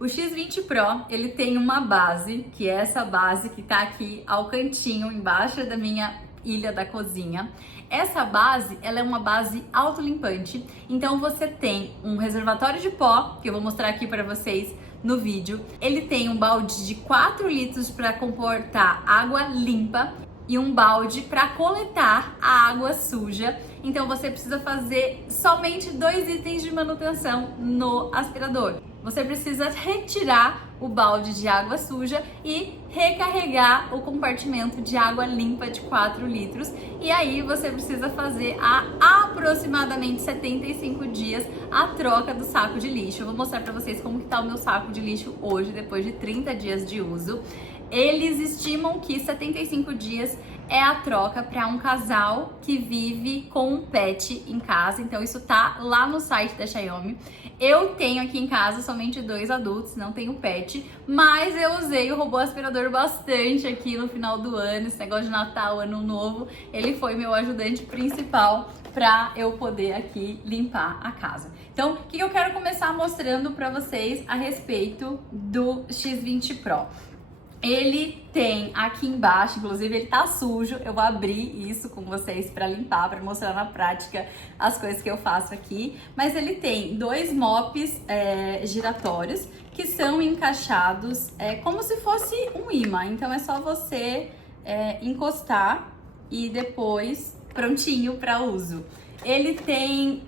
O X20 Pro, ele tem uma base, que é essa base que tá aqui ao cantinho, embaixo da minha ilha da cozinha. Essa base, ela é uma base autolimpante, então você tem um reservatório de pó, que eu vou mostrar aqui para vocês no vídeo. Ele tem um balde de 4 litros para comportar água limpa e um balde para coletar a água suja. Então você precisa fazer somente 2 itens de manutenção no aspirador. Você precisa retirar o balde de água suja e recarregar o compartimento de água limpa de 4 litros. E aí você precisa fazer há aproximadamente 75 dias a troca do saco de lixo. Eu vou mostrar para vocês como que tá o meu saco de lixo hoje, depois de 30 dias de uso. Eles estimam que 75 dias é a troca para um casal que vive com um pet em casa. Então isso tá lá no site da Xiaomi. Eu tenho aqui em casa somente 2 adultos, não tenho pet, mas eu usei o robô aspirador bastante aqui no final do ano, esse negócio de Natal, Ano Novo. Ele foi meu ajudante principal para eu poder aqui limpar a casa. Então, o que eu quero começar mostrando para vocês a respeito do X20 Pro? Ele tem aqui embaixo, inclusive ele tá sujo, eu vou abrir isso com vocês para limpar, para mostrar na prática as coisas que eu faço aqui. Mas ele tem 2 mops giratórios que são encaixados como se fosse um imã. Então é só você encostar e depois prontinho para uso. Ele tem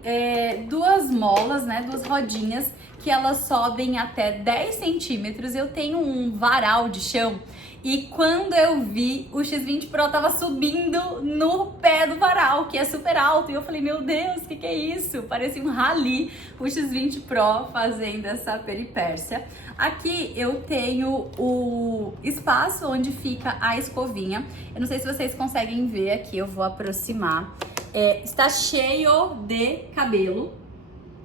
2 molas, 2 rodinhas que elas sobem até 10 centímetros. Eu tenho um varal de chão e quando eu vi, o X20 Pro tava subindo no pé do varal, que é super alto, e eu falei, meu Deus, o que é isso? Parecia um rally o X20 Pro fazendo essa peripécia. Aqui eu tenho o espaço onde fica a escovinha. Eu não sei se vocês conseguem ver aqui, eu vou aproximar. Está cheio de cabelo,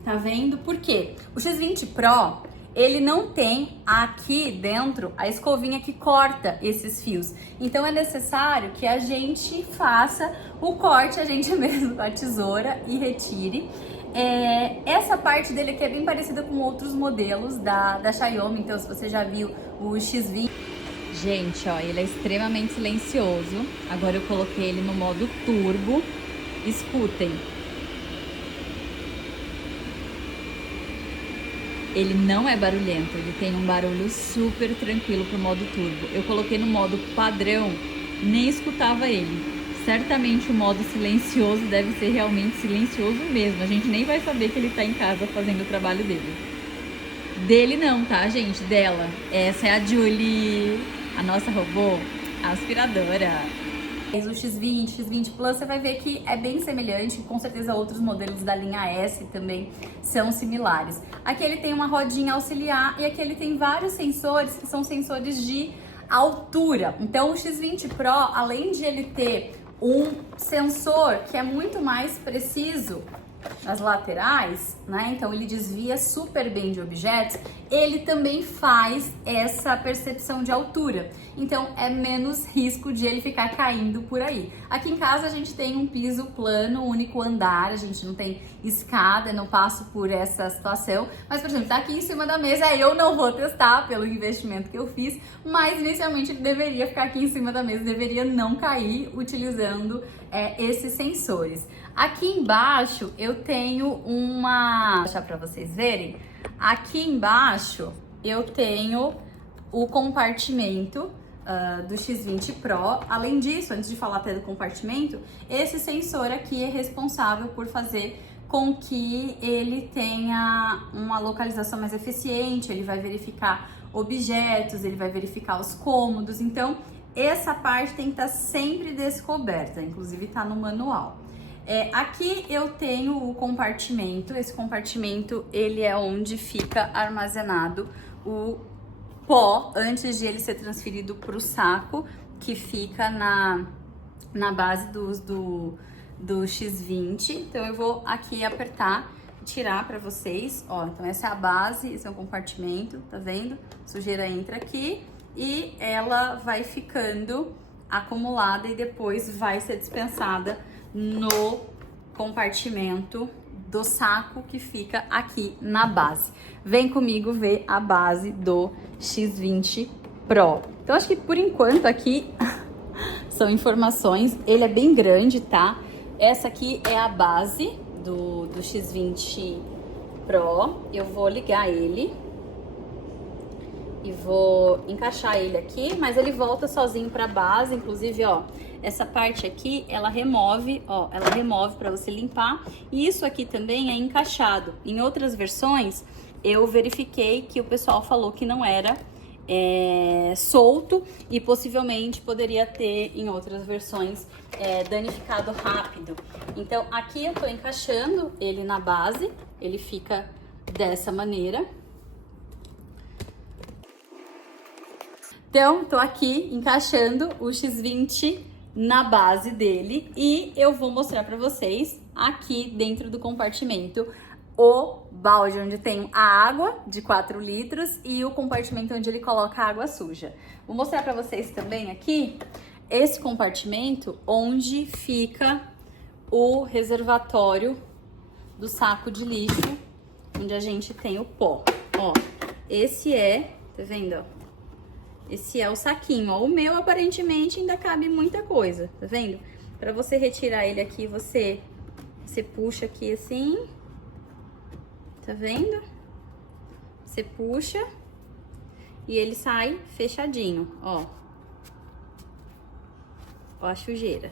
tá vendo? Por quê? O X20 Pro, ele não tem aqui dentro a escovinha que corta esses fios. Então é necessário que a gente faça o corte a gente mesmo com a tesoura e retire. Essa parte dele aqui é bem parecida com outros modelos da Xiaomi, então se você já viu o X20... Gente, ó, ele é extremamente silencioso. Agora eu coloquei ele no modo turbo. Escutem. Ele não é barulhento, ele tem um barulho super tranquilo pro modo turbo. Eu coloquei no modo padrão, nem escutava ele. Certamente o modo silencioso deve ser realmente silencioso mesmo. A gente nem vai saber que ele tá em casa fazendo o trabalho dele. Dele não, tá, gente? Dela. Essa é a Julie, a nossa robô aspiradora. O X20, X20 Plus, você vai ver que é bem semelhante, com certeza outros modelos da linha S também são similares. Aqui ele tem uma rodinha auxiliar e aqui ele tem vários sensores que são sensores de altura. Então o X20 Pro, além de ele ter um sensor que é muito mais preciso nas laterais, então ele desvia super bem de objetos, ele também faz essa percepção de altura, então é menos risco de ele ficar caindo por aí. Aqui em casa a gente tem um piso plano, único andar, a gente não tem escada, não passo por essa situação, mas por exemplo, tá aqui em cima da mesa, eu não vou testar pelo investimento que eu fiz, mas inicialmente ele deveria ficar aqui em cima da mesa, deveria não cair utilizando esses sensores. Aqui embaixo eu tenho vou deixar para vocês verem. Aqui embaixo eu tenho o compartimento do X20 Pro. Além disso, antes de falar até do compartimento, esse sensor aqui é responsável por fazer com que ele tenha uma localização mais eficiente, ele vai verificar objetos, ele vai verificar os cômodos, então essa parte tem que estar sempre descoberta, inclusive está no manual. Aqui eu tenho o compartimento, esse compartimento ele é onde fica armazenado o pó antes de ele ser transferido para o saco, que fica na base do X20. Então eu vou aqui apertar, tirar para vocês, ó, então essa é a base, esse é o compartimento, tá vendo? A sujeira entra aqui e ela vai ficando acumulada e depois vai ser dispensada no compartimento do saco que fica aqui na base. Vem comigo ver a base do X20 Pro. Então, acho que por enquanto aqui são informações. Ele é bem grande, tá? Essa aqui é a base do X20 Pro. Eu vou ligar ele e vou encaixar ele aqui, mas ele volta sozinho para a base. Inclusive, ó, essa parte aqui, ela remove, ó, ela remove para você limpar. E isso aqui também é encaixado. Em outras versões, eu verifiquei que o pessoal falou que não era solto e possivelmente poderia ter em outras versões danificado rápido. Então, aqui eu tô encaixando ele na base, ele fica dessa maneira. Então, tô aqui encaixando o X20 na base dele e eu vou mostrar para vocês aqui dentro do compartimento o balde onde tem a água de 4 litros e o compartimento onde ele coloca a água suja. Vou mostrar para vocês também aqui esse compartimento onde fica o reservatório do saco de lixo, onde a gente tem o pó. Ó, esse tá vendo, ó? Esse é o saquinho, ó. O meu aparentemente ainda cabe muita coisa, tá vendo? Para você retirar ele aqui, você puxa aqui assim, tá vendo? Você puxa e ele sai fechadinho, ó. Ó a sujeira.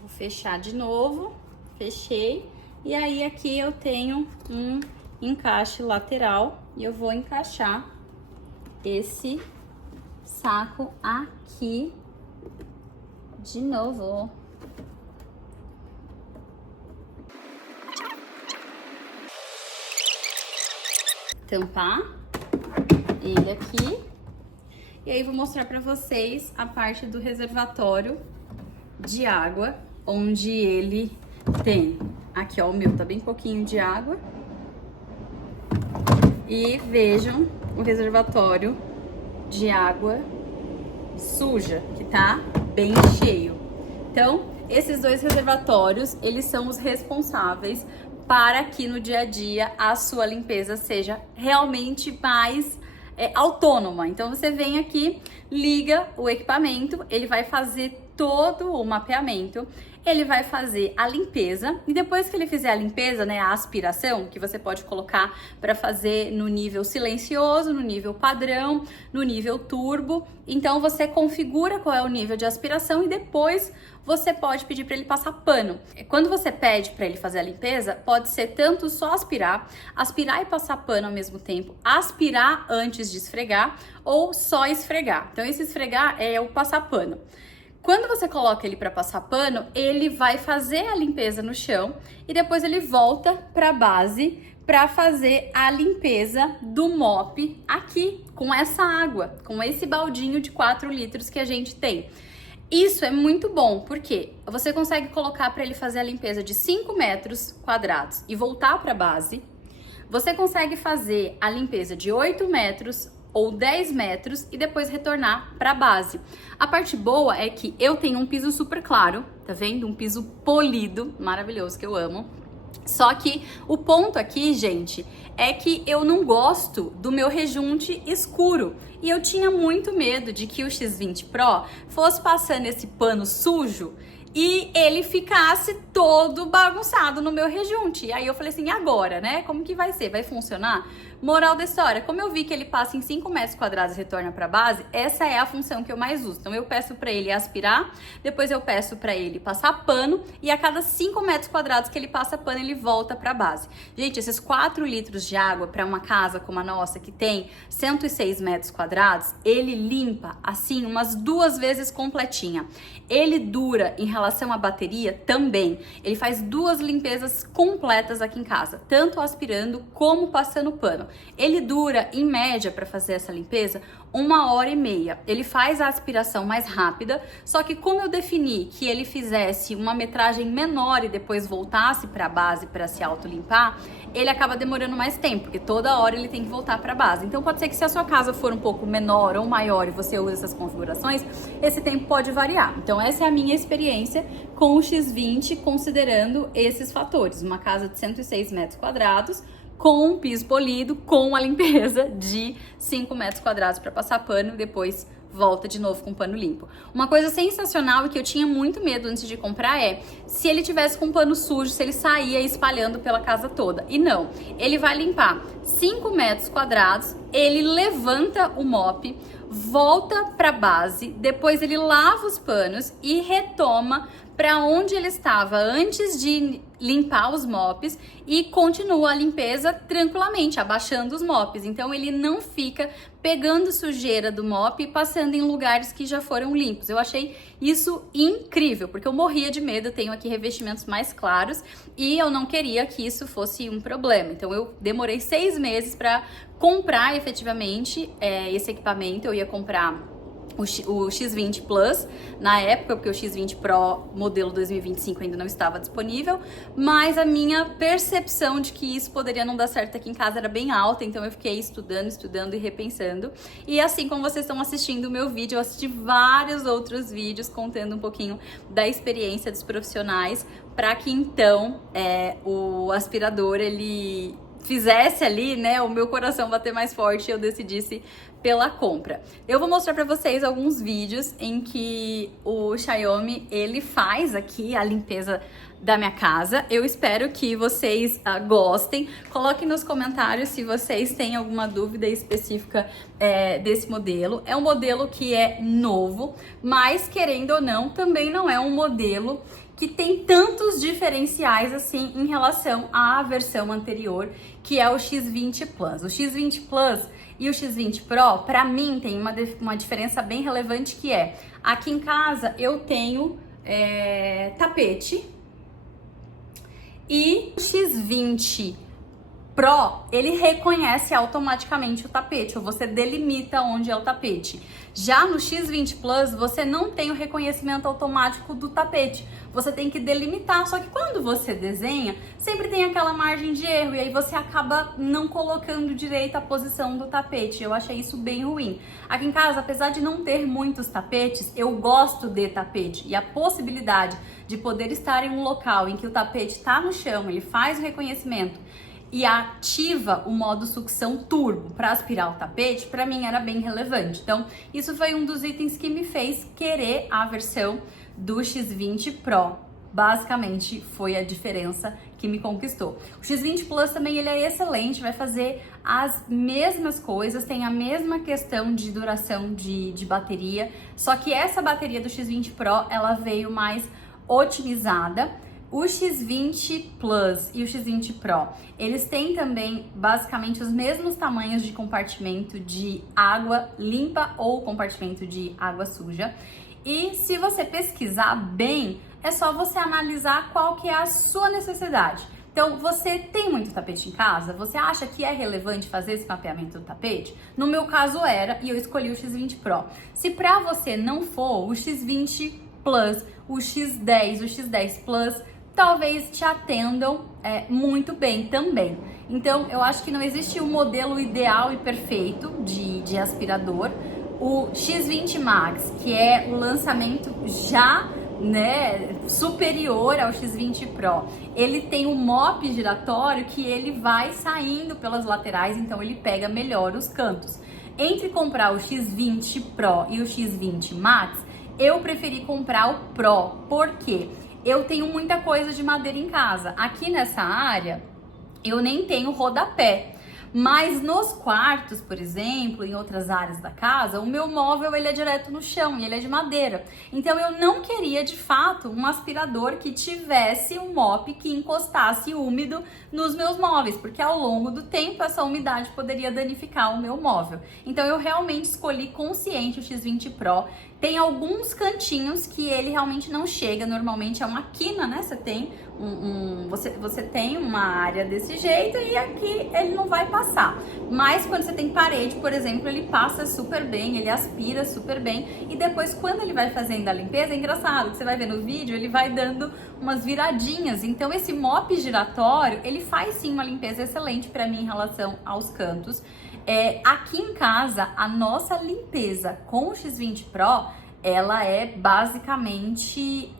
Vou fechar de novo, fechei. E aí aqui eu tenho um encaixe lateral e eu vou encaixar esse saco aqui de novo. Tampar ele aqui. E aí vou mostrar para vocês a parte do reservatório de água, onde ele tem. Aqui, ó, o meu tá bem pouquinho de água. E vejam o reservatório de água suja, que tá bem cheio. Então, esses dois reservatórios, eles são os responsáveis para que no dia a dia a sua limpeza seja realmente mais autônoma. Então, você vem aqui, liga o equipamento, ele vai fazer todo o mapeamento, ele vai fazer a limpeza e depois que ele fizer a limpeza, né, a aspiração, que você pode colocar para fazer no nível silencioso, no nível padrão, no nível turbo. Então você configura qual é o nível de aspiração e depois você pode pedir para ele passar pano. Quando você pede para ele fazer a limpeza, pode ser tanto só aspirar e passar pano ao mesmo tempo, aspirar antes de esfregar ou só esfregar. Então esse esfregar é o passar pano. Quando você coloca ele para passar pano, ele vai fazer a limpeza no chão e depois ele volta para a base para fazer a limpeza do mop aqui, com essa água, com esse baldinho de 4 litros que a gente tem. Isso é muito bom, porque você consegue colocar para ele fazer a limpeza de 5 metros quadrados e voltar para a base. Você consegue fazer a limpeza de 8 metros ou 10 metros e depois retornar para a base. A parte boa é que eu tenho um piso super claro, tá vendo? Um piso polido, maravilhoso, que eu amo. Só que o ponto aqui, gente, é que eu não gosto do meu rejunte escuro. E eu tinha muito medo de que o X20 Pro fosse passando esse pano sujo e ele ficasse todo bagunçado no meu rejunte. E aí eu falei assim, e agora, né? Como que vai ser? Vai funcionar? Moral da história, como eu vi que ele passa em 5 metros quadrados e retorna para a base, essa é a função que eu mais uso. Então eu peço para ele aspirar, depois eu peço para ele passar pano e a cada 5 metros quadrados que ele passa pano, ele volta para a base. Gente, esses 4 litros de água para uma casa como a nossa, que tem 106 metros quadrados, ele limpa assim umas 2 vezes completinha. Ele dura em relação relação à bateria, também. Ele faz 2 limpezas completas aqui em casa, tanto aspirando como passando pano. Ele dura, em média, para fazer essa limpeza, 1h30. Ele faz a aspiração mais rápida, só que como eu defini que ele fizesse uma metragem menor e depois voltasse para a base para se autolimpar, ele acaba demorando mais tempo, porque toda hora ele tem que voltar para a base. Então pode ser que se a sua casa for um pouco menor ou maior e você usa essas configurações, esse tempo pode variar. Então essa é a minha experiência com o X20, considerando esses fatores. Uma casa de 106 metros quadrados, com um piso polido, com a limpeza de 5 metros quadrados para passar pano e depois volta de novo com pano limpo. Uma coisa sensacional e que eu tinha muito medo antes de comprar é se ele tivesse com pano sujo, se ele saía espalhando pela casa toda. E não, ele vai limpar 5 metros quadrados, ele levanta o mop, volta para a base, depois ele lava os panos e retoma para onde ele estava antes de limpar os mops e continua a limpeza tranquilamente, abaixando os mops. Então ele não fica pegando sujeira do mop e passando em lugares que já foram limpos. Eu achei isso incrível, porque eu morria de medo. Eu tenho aqui revestimentos mais claros e eu não queria que isso fosse um problema. Então eu demorei 6 meses para comprar efetivamente esse equipamento. Eu ia comprar o X20 Plus na época, porque o X20 Pro modelo 2025 ainda não estava disponível, mas a minha percepção de que isso poderia não dar certo aqui em casa era bem alta, então eu fiquei estudando e repensando. E assim como vocês estão assistindo o meu vídeo, eu assisti vários outros vídeos contando um pouquinho da experiência dos profissionais, para que então o aspirador ele fizesse ali, né, o meu coração bater mais forte e eu decidisse pela compra. Eu vou mostrar para vocês alguns vídeos em que o Xiaomi, ele faz aqui a limpeza da minha casa. Eu espero que vocês gostem. Coloquem nos comentários se vocês têm alguma dúvida específica desse modelo. É um modelo que é novo, mas querendo ou não, também não é um modelo que tem tantos diferenciais assim em relação à versão anterior, que é o X20 Plus. O X20 Plus e o X20 Pro, para mim, tem uma diferença bem relevante, que é, aqui em casa eu tenho tapete, e o X20 Pro, ele reconhece automaticamente o tapete, ou você delimita onde é o tapete. Já no X20 Plus, você não tem o reconhecimento automático do tapete. Você tem que delimitar, só que quando você desenha, sempre tem aquela margem de erro, e aí você acaba não colocando direito a posição do tapete. Eu achei isso bem ruim. Aqui em casa, apesar de não ter muitos tapetes, eu gosto de tapete, e a possibilidade de poder estar em um local em que o tapete está no chão, ele faz o reconhecimento e ativa o modo sucção turbo para aspirar o tapete, para mim era bem relevante. Então, isso foi um dos itens que me fez querer a versão do X20 Pro. Basicamente, foi a diferença que me conquistou. O X20 Plus também ele é excelente, vai fazer as mesmas coisas, tem a mesma questão de duração de bateria, só que essa bateria do X20 Pro, ela veio mais otimizada. O X20 Plus e o X20 Pro, eles têm também basicamente os mesmos tamanhos de compartimento de água limpa ou compartimento de água suja. E se você pesquisar bem, é só você analisar qual que é a sua necessidade. Então, você tem muito tapete em casa? Você acha que é relevante fazer esse mapeamento do tapete? No meu caso era, e eu escolhi o X20 Pro. Se pra você não for, o X20 Plus, o X10, o X10 Plus, talvez te atendam muito bem também. Então, eu acho que não existe um modelo ideal e perfeito de aspirador. O X20 Max, que é o lançamento já superior ao X20 Pro, ele tem um mop giratório que ele vai saindo pelas laterais, então ele pega melhor os cantos. Entre comprar o X20 Pro e o X20 Max, eu preferi comprar o Pro, porque eu tenho muita coisa de madeira em casa. Aqui nessa área, eu nem tenho rodapé, Mas nos quartos, por exemplo, em outras áreas da casa, o meu móvel ele é direto no chão e ele é de madeira. Então eu não queria de fato um aspirador que tivesse um mop que encostasse úmido nos meus móveis, porque ao longo do tempo essa umidade poderia danificar o meu móvel. Então eu realmente escolhi consciente o X20 Pro. Tem alguns cantinhos que ele realmente não chega, normalmente é uma quina, né? Você tem você tem uma área desse jeito e aqui ele não vai passar. Mas quando você tem parede, por exemplo, ele passa super bem, ele aspira super bem. E depois, quando ele vai fazendo a limpeza, é engraçado, que você vai ver no vídeo, ele vai dando umas viradinhas. Então esse mop giratório, ele faz sim uma limpeza excelente para mim em relação aos cantos. Aqui em casa, a nossa limpeza com o X20 Pro, ela é basicamente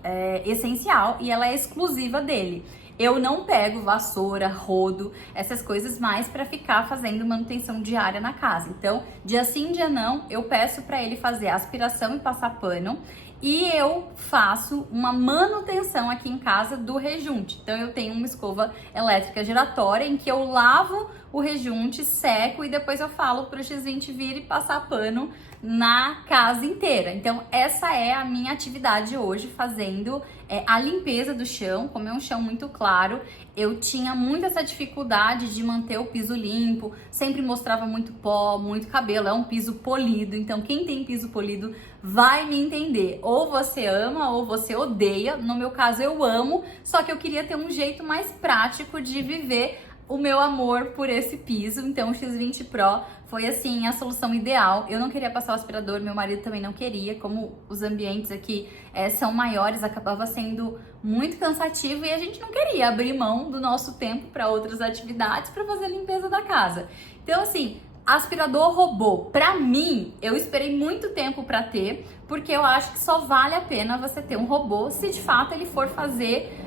essencial e ela é exclusiva dele. Eu não pego vassoura, rodo, essas coisas mais para ficar fazendo manutenção diária na casa. Então, dia sim, dia não, eu peço para ele fazer aspiração e passar pano. E eu faço uma manutenção aqui em casa do rejunte. Então eu tenho uma escova elétrica giratória em que eu lavo o rejunte, seco e depois eu falo pro X20 vir e passar pano na casa inteira. Então essa é a minha atividade hoje, fazendo a limpeza do chão. Como é um chão muito claro, eu tinha muito essa dificuldade de manter o piso limpo, sempre mostrava muito pó, muito cabelo, é um piso polido, então quem tem piso polido vai me entender. Ou você ama ou você odeia, no meu caso eu amo, só que eu queria ter um jeito mais prático de viver o meu amor por esse piso, então o X20 Pro foi assim a solução ideal. Eu não queria passar o aspirador, meu marido também não queria, como os ambientes aqui são maiores, acabava sendo muito cansativo e a gente não queria abrir mão do nosso tempo para outras atividades para fazer a limpeza da casa. Então assim, aspirador robô, pra mim, eu esperei muito tempo pra ter, porque eu acho que só vale a pena você ter um robô se de fato ele for fazer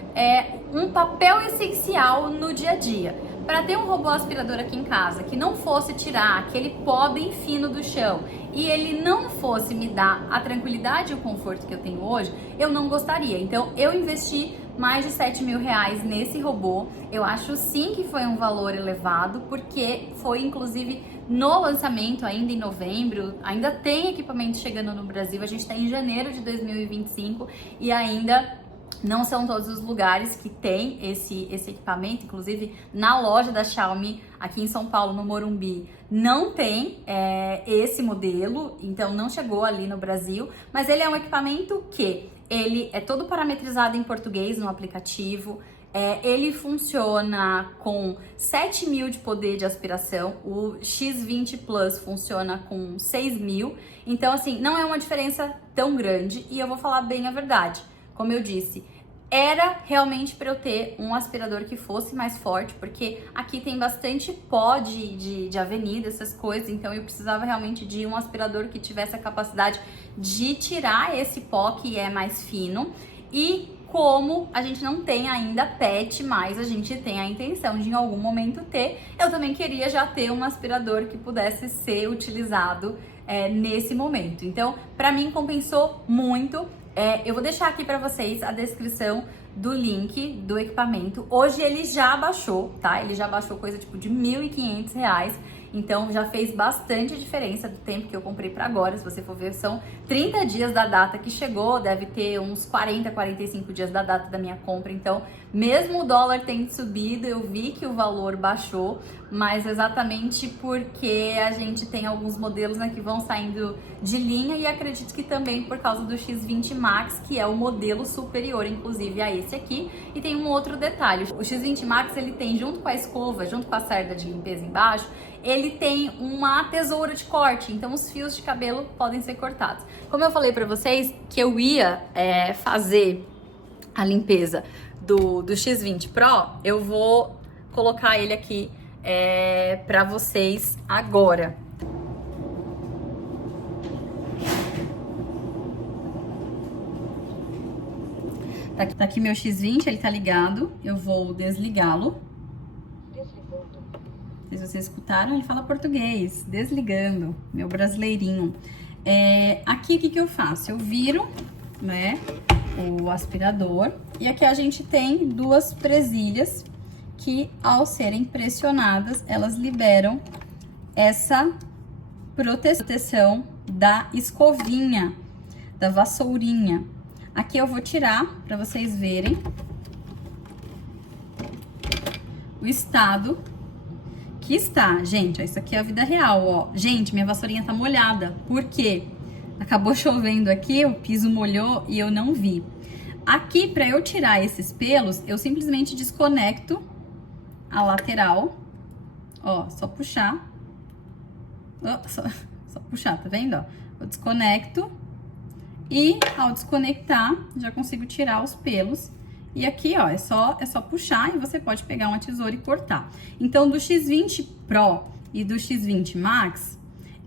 um papel essencial no dia a dia. Para ter um robô aspirador aqui em casa que não fosse tirar aquele pó bem fino do chão e ele não fosse me dar a tranquilidade e o conforto que eu tenho hoje, eu não gostaria. Então eu investi mais de 7 mil reais nesse robô. Eu acho sim que foi um valor elevado, porque foi inclusive no lançamento ainda em novembro, ainda tem equipamento chegando no Brasil, a gente está em janeiro de 2025 e ainda não são todos os lugares que tem esse equipamento, inclusive na loja da Xiaomi aqui em São Paulo, no Morumbi, não tem esse modelo, então não chegou ali no Brasil, mas ele é um equipamento que ele é todo parametrizado em português no aplicativo. Ele funciona com 7 mil de poder de aspiração, o X20 Plus funciona com 6 mil, então assim, não é uma diferença tão grande e eu vou falar bem a verdade. Como eu disse, era realmente para eu ter um aspirador que fosse mais forte, porque aqui tem bastante pó de avenida, essas coisas, então eu precisava realmente de um aspirador que tivesse a capacidade de tirar esse pó que é mais fino. E como a gente não tem ainda pet, mas a gente tem a intenção de em algum momento ter, eu também queria já ter um aspirador que pudesse ser utilizado nesse momento. Então, para mim compensou muito. Eu vou deixar aqui para vocês a descrição do link do equipamento. Hoje ele já baixou, tá? Ele já baixou coisa tipo de R$ 1.500. Então já fez bastante diferença do tempo que eu comprei para agora. Se você for ver, são 30 dias da data que chegou, deve ter uns 40, 45 dias da data da minha compra. Então, mesmo o dólar tendo subido, eu vi que o valor baixou, mas exatamente porque a gente tem alguns modelos, né, que vão saindo de linha, e acredito que também por causa do X20 Max, que é o modelo superior, inclusive, a esse aqui. E tem um outro detalhe, o X20 Max, ele tem, junto com a escova, junto com a cerda de limpeza embaixo, ele tem uma tesoura de corte, então os fios de cabelo podem ser cortados. Como eu falei pra vocês que eu ia fazer a limpeza do X20 Pro, eu vou colocar ele aqui pra vocês agora. Tá aqui meu X20, ele tá ligado, eu vou desligá-lo. Se vocês escutaram, ele fala português, desligando, meu brasileirinho. Aqui o que eu faço? Eu viro, né, o aspirador, e aqui a gente tem duas presilhas que ao serem pressionadas, elas liberam essa proteção da escovinha, da vassourinha. Aqui eu vou tirar para vocês verem o estado que está. Gente, ó, isso aqui é a vida real, ó. Gente, minha vassourinha tá molhada. Por quê? Acabou chovendo aqui, o piso molhou e eu não vi. Aqui, para eu tirar esses pelos, eu simplesmente desconecto a lateral. Ó, só puxar. Ó, só puxar, tá vendo? Ó, eu desconecto e ao desconectar, já consigo tirar os pelos. E aqui, ó, é só puxar e você pode pegar uma tesoura e cortar. Então, do X20 Pro e do X20 Max,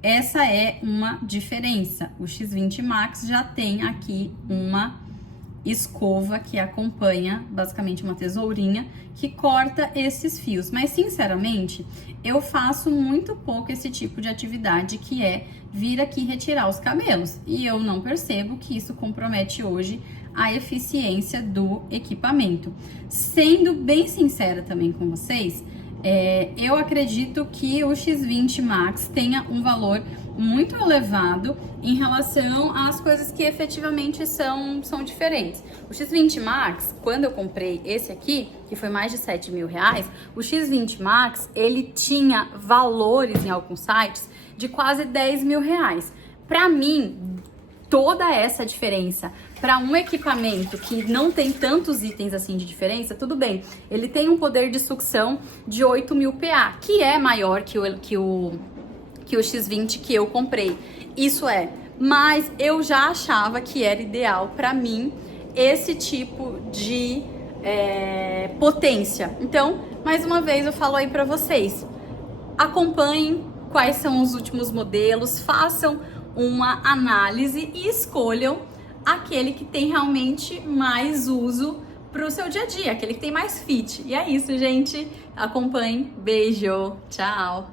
essa é uma diferença. O X20 Max já tem aqui uma escova que acompanha, basicamente uma tesourinha, que corta esses fios. Mas, sinceramente, eu faço muito pouco esse tipo de atividade, que é vir aqui retirar os cabelos. E eu não percebo que isso compromete hoje a eficiência do equipamento. Sendo bem sincera também com vocês, eu acredito que o X20 Max tenha um valor muito elevado em relação às coisas que efetivamente são diferentes. O X20 Max, quando eu comprei esse aqui, que foi mais de 7 mil reais, o X20 Max, ele tinha valores em alguns sites de quase 10 mil reais. Para mim, toda essa diferença para um equipamento que não tem tantos itens assim de diferença, tudo bem. Ele tem um poder de sucção de 8.000 PA, que é maior que o X20 que eu comprei. Isso é, mas eu já achava que era ideal para mim esse tipo de potência. Então, mais uma vez eu falo aí para vocês, acompanhem quais são os últimos modelos, façam uma análise e escolham aquele que tem realmente mais uso para o seu dia a dia, aquele que tem mais fit. E é isso, gente. Acompanhe. Beijo. Tchau.